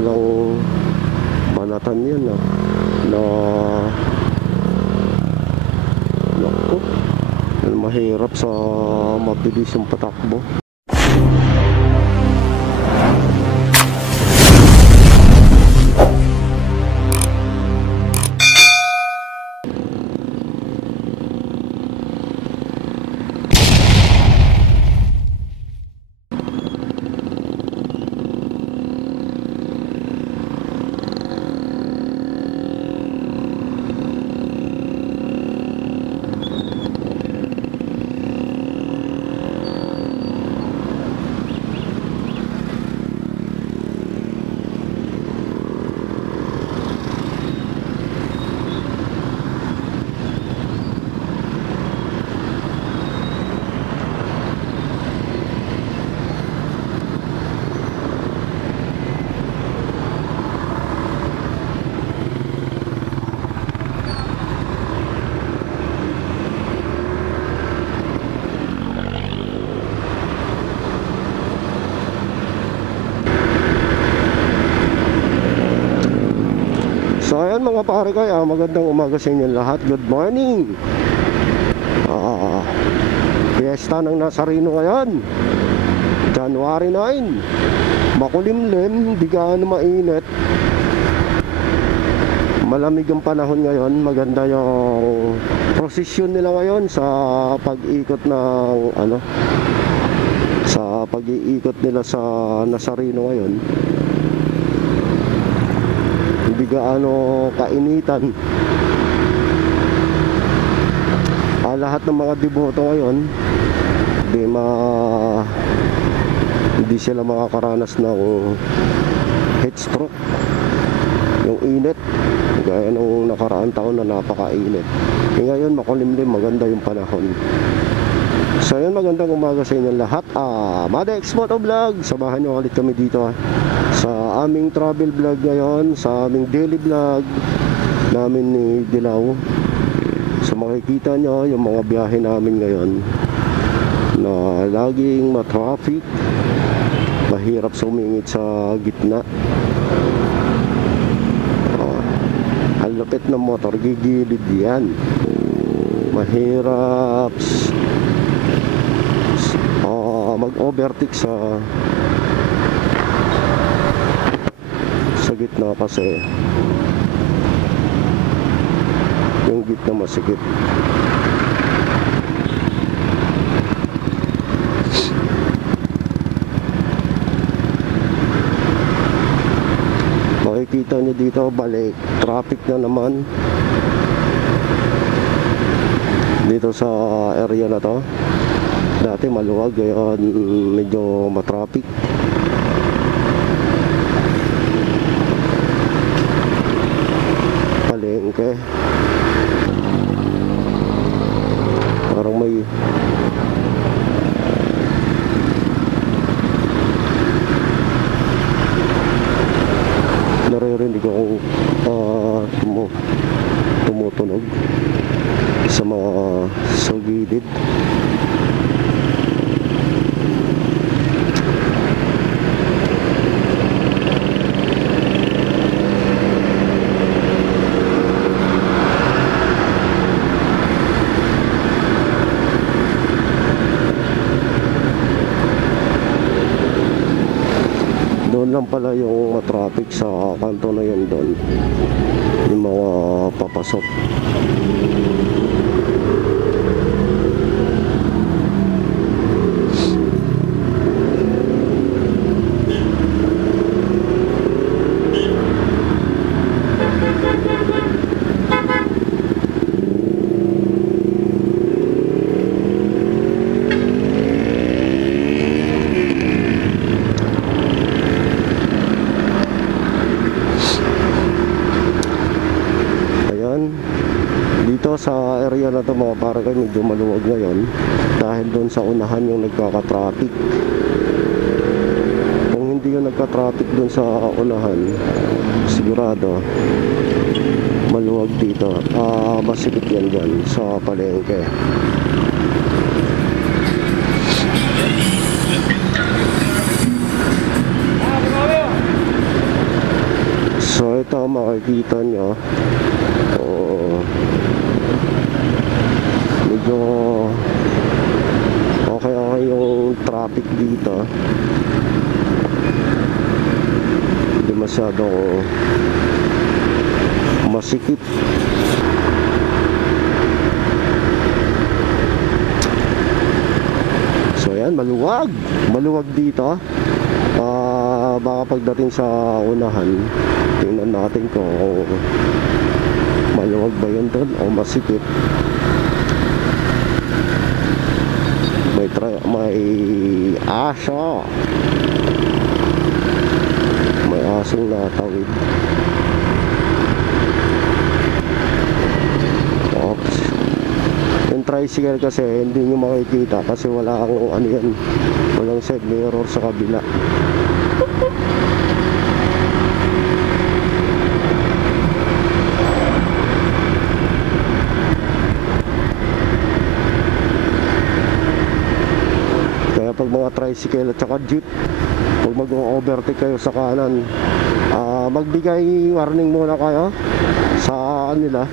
talagang banatan yan na naku, mahirap sa mabilis yung patakbo. So ayan mga pare kaya, magandang umaga sa inyo lahat. Good morning. Fiesta ng Nazareno ngayon, January 9. Makulimlim, hindi gaano mainit. Malamig ang panahon ngayon. Maganda yung prosesyon nila ngayon sa pag-ikot ng sa pag-iikot nila sa Nazareno ngayon. Hindi gaano kainitan. Lahat ng mga deboto ngayon hindi sila makakaranas ng heat stroke, yung init gaya nung nakaraang taon na napakainit. Ngayon makulimlim, maganda yung panahon. So yun, magandang umaga sa inyo lahat. Madex Moto Vlog, samahan nyo ulit kami dito sa aming travel vlog ngayon, sa aming daily vlog namin ni Dilaw. So makikita nyo yung mga biyahe namin ngayon na laging matraffic, mahirap sumingit sa gitna. Ang lupit ng motor, gigilid yan, mahirap mag-overtake sa gitna kasi yung gitna masikip. Makikita nyo dito, balik traffic na naman dito sa area na to. Dati maluwag, ngayon medyo matraffic. Palengke, parang may naririnig akong tumutunog sa mga gilid. Doon lang pala yung traffic sa kanto na yun, doon yung mga papasok. Dito sa area na to mga para kayo, medyo maluwag ngayon dahil doon sa unahan yung nagkaka-traffic. Kung hindi yung nagka-traffic doon sa unahan, sigurado maluwag dito. Masikip yan dyan sa palengke. makikita nyo, medyo okay yung traffic dito. Hindi masyadong masikip. So yan, maluwag dito. Baka pagdating sa unahan, tingnan natin kung maluwag ba yun doon o masikip. May aso, may asong natawid. Oops. Yung tricycle kasi hindi nyo makikita kasi wala ang ano yan, walang side mirror sa kabila. Kaya pag mga tricycle at saka jeep, pag mag-overtake kayo sa kanan, magbigay warning muna kayo sa nila,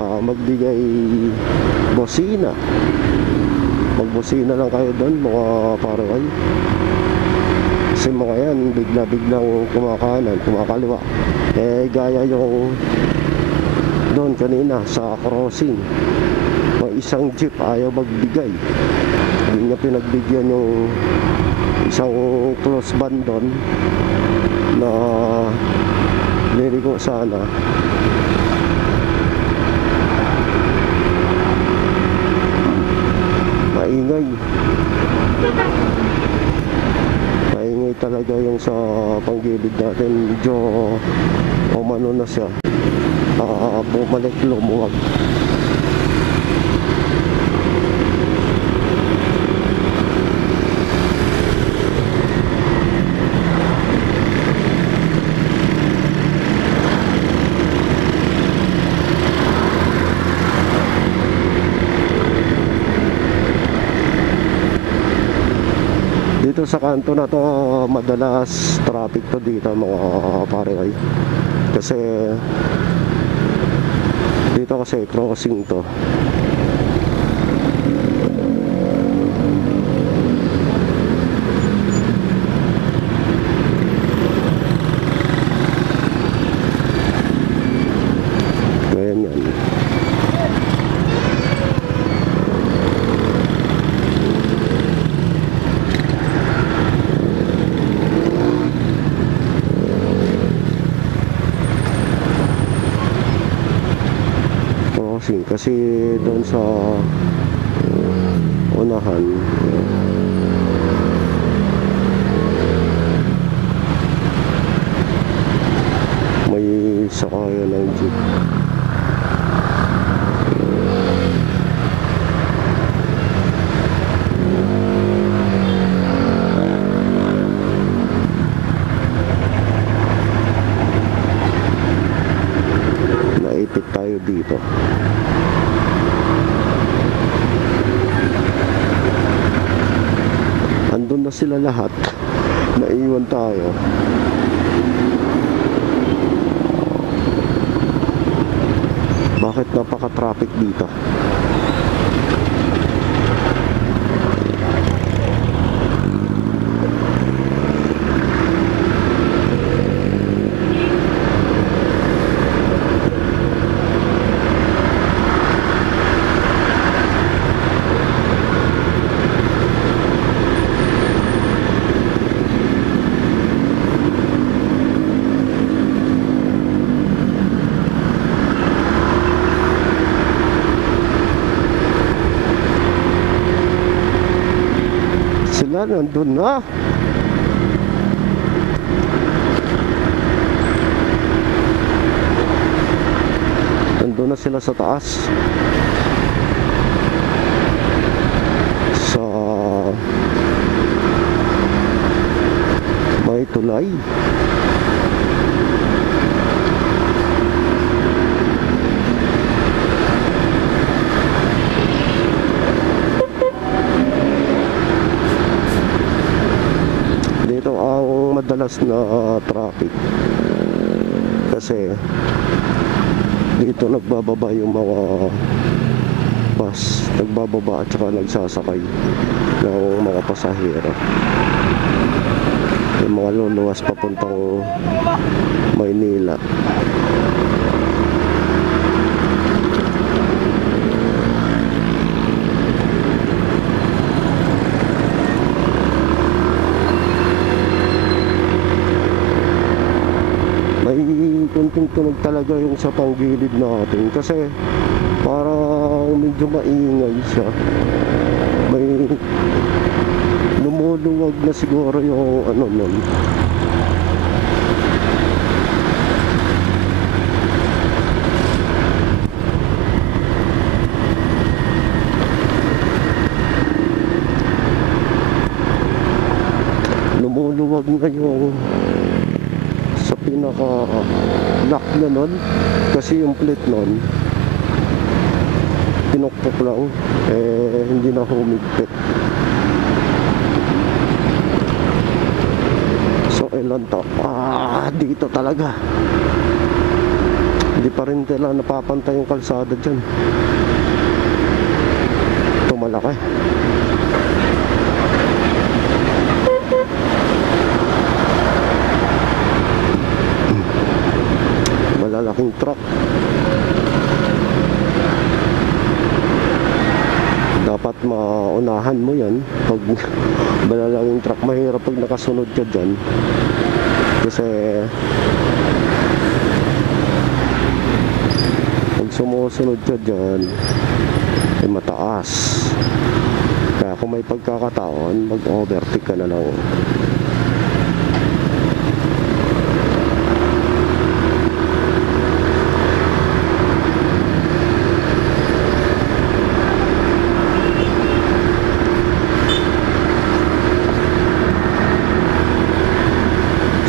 magbigay bosina. Magbosina lang kayo doon mga paraway. Kasi mga yan, bigla-biglang kumakanan, kumakaliwa. Gaya yung doon kanina sa crossing, may isang jeep ayaw magbigay. Hindi niya pinagbigyan yung isang close band doon na liriko sana. Maingay talaga yung sa panggilid natin. Medyo umano na siya, bumalik lumuwag. Dito sa kanto na to, madalas traffic to dito mga parehay. Kasi dito kasi crossing to. Ngayon yan. Kasi doon sa unahan may sakayan ng jeep. Naipit tayo dito. Andun na sila lahat, naiwan tayo. Bakit napaka-traffic dito? Sila nandun na. Nandun na sila sa taas. Sa may tulay. Dito ang madalas na traffic. Kasi dito nagbababa yung mga bus, nagbababa at saka nagsasakay ng mga pasahero, yung mga luluwas papuntang Maynila. May kunting tunog talaga yung sa panggilid natin kasi parang medyo maingay siya. May lumuluwag na siguro yung ano nun. Lumuluwag na yung sa pinaka lock na nun, kasi yung plate nun pinukpok lang, hindi na humigpit. So ilan to? Dito talaga hindi pa rin nila napapantay yung kalsada dyan. Ito malaki. Malalaking truck. Dapat maunahan mo yan pag malalaking truck. Mahirap pag nakasunod ka dyan kasi pag sumusunod ka dyan ay mataas. Kaya kung may pagkakataon, mag-overtake ka na lang.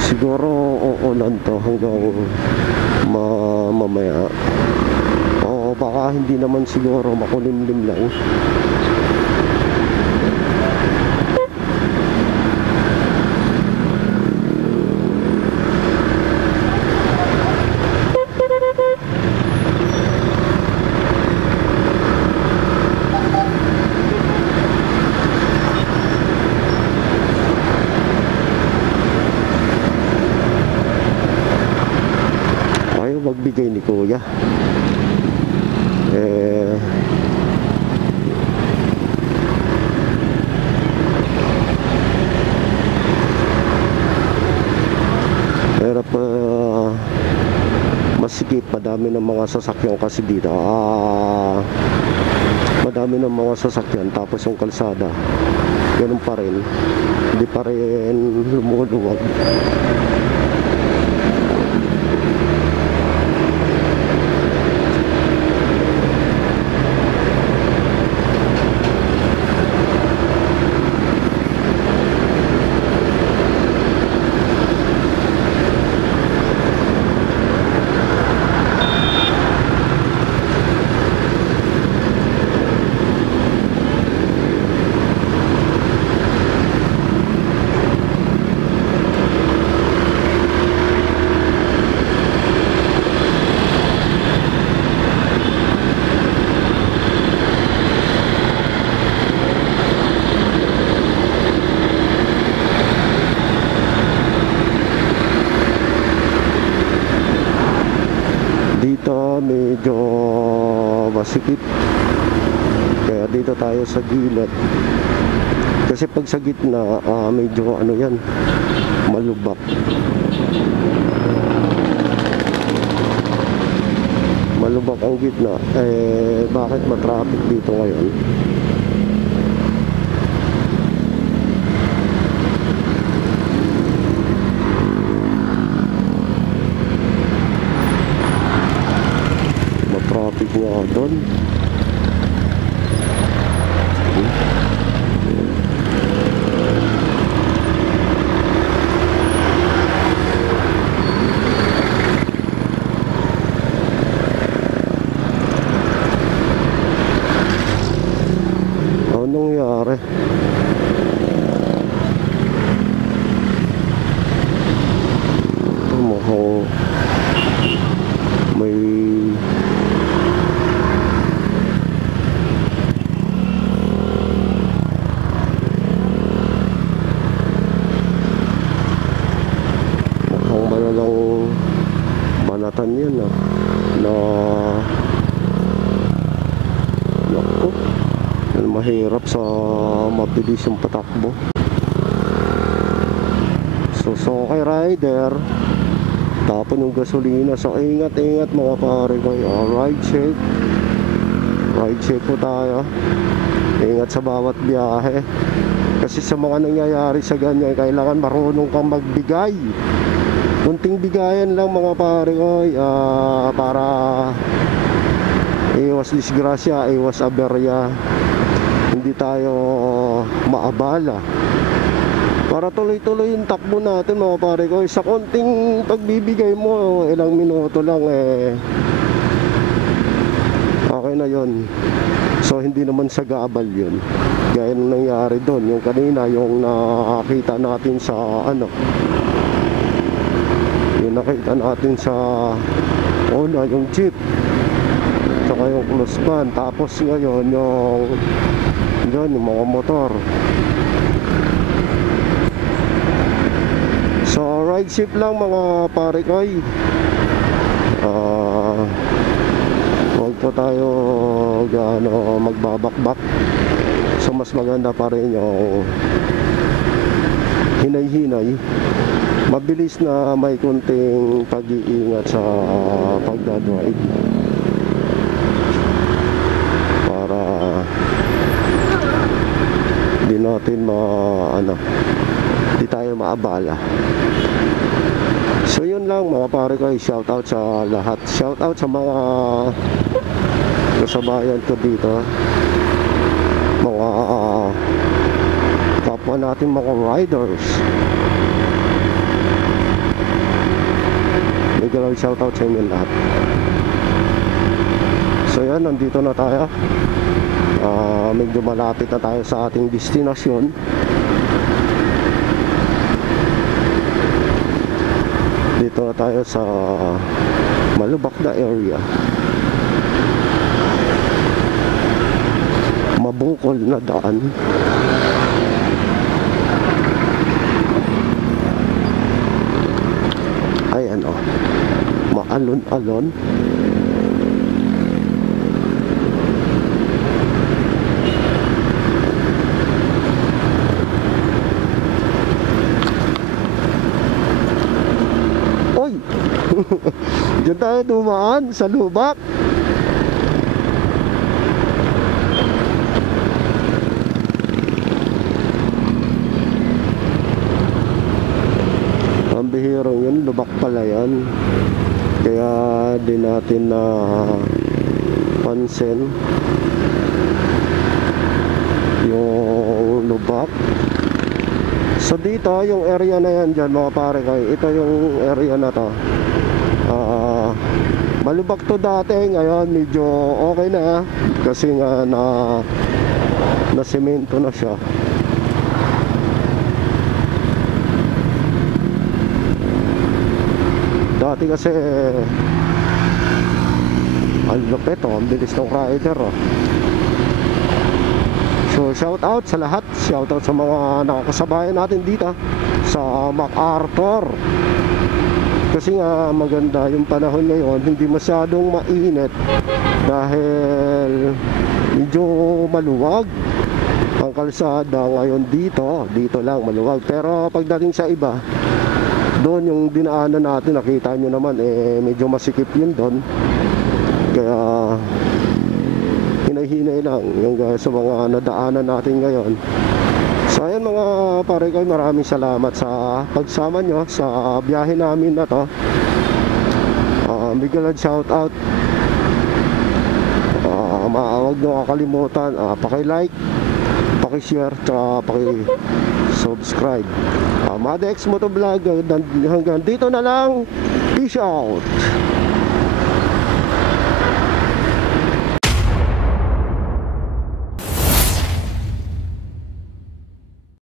Siguro uulan to hanggang mamaya. O baka hindi naman, siguro makulimlim lang. Magbigay ni kuya pero masikip, madami ng mga sasakyan kasi dito. Madami ng mga sasakyan, tapos yung kalsada ganun pa rin, hindi pa rin lumuluwag. Dito medyo masikip, kaya dito tayo sa gilid. Kasi pag sa gitna medyo ano yan, malubak. Malubak ang gitna. Bakit matraffic dito ngayon? Matraffic nga doon. mahirap sa mabilis yung patakbo. So kay rider, tapon yung gasolina. So ingat mga pare ko. Ride safe po tayo. Ingat sa bawat biyahe. Kasi sa mga nangyayari sa ganyan, kailangan marunong kang magbigay. Kunting bigayan lang mga pare ko, para iwas disgrasya, iwas aberya, hindi tayo maabala, para tuloy-tuloy yung takbo natin mga pare ko. Sa konting pagbibigay mo, ilang minuto lang okay na yon. So hindi naman sa gabal yun, gaya nung nangyari doon, yung kanina, yung nakakita natin sa nakita natin sa una, yung jeep saka yung close van. Tapos ngayon yung mga motor. So ride safe lang mga pare koy. Huwag po tayo gaano magbabakbak. So mas maganda pa rin yung hinay-hinay, mabilis na may kunting pag-iingat sa pagdadrive, para di natin di tayo maabala. So yun lang mga pare ko, shout out sa lahat, shout out sa mga kasabayan ko dito, mga kapwa natin mga riders. Bigyan lang shoutout sa inyo lahat. So yan, nandito na tayo. Medyo malapit na tayo sa ating destinasyon. Dito na tayo sa malubak na area, mabungkol na daan. Ayan maalon-alon. Oy! Diyan tayo dumaan sa lubak. Ang bihirong yun, lubak pala yan. Kaya di natin na pansin yung lubak. So dito, yung area na yan dyan mga pare ko, ito yung area na to. Malubak to dati, ngayon medyo okay na, kasi nga na semento na siya. Dati kasi ang lupit, ang bilis ng rider. So shout out sa lahat, shout out sa mga nakakasabayan natin dito sa MacArthur. Kasi nga maganda yung panahon ngayon, hindi masyadong mainit dahil medyo maluwag ang kalsada ngayon. Dito lang maluwag, pero pagdating sa iba, doon yung dinaanan natin, nakita nyo naman medyo masikip yun doon. Kaya hinay-hinay lang yung sa mga nadaanan natin ngayon. So ayan mga pare ko, maraming salamat sa pagsama nyo sa biyahe namin na to. Bigyan lang shout out. Huwag nyo kakalimutan, paki-like, paki-share, paki-subscribe. Madex Motovlog, hanggang dito na lang. Peace out.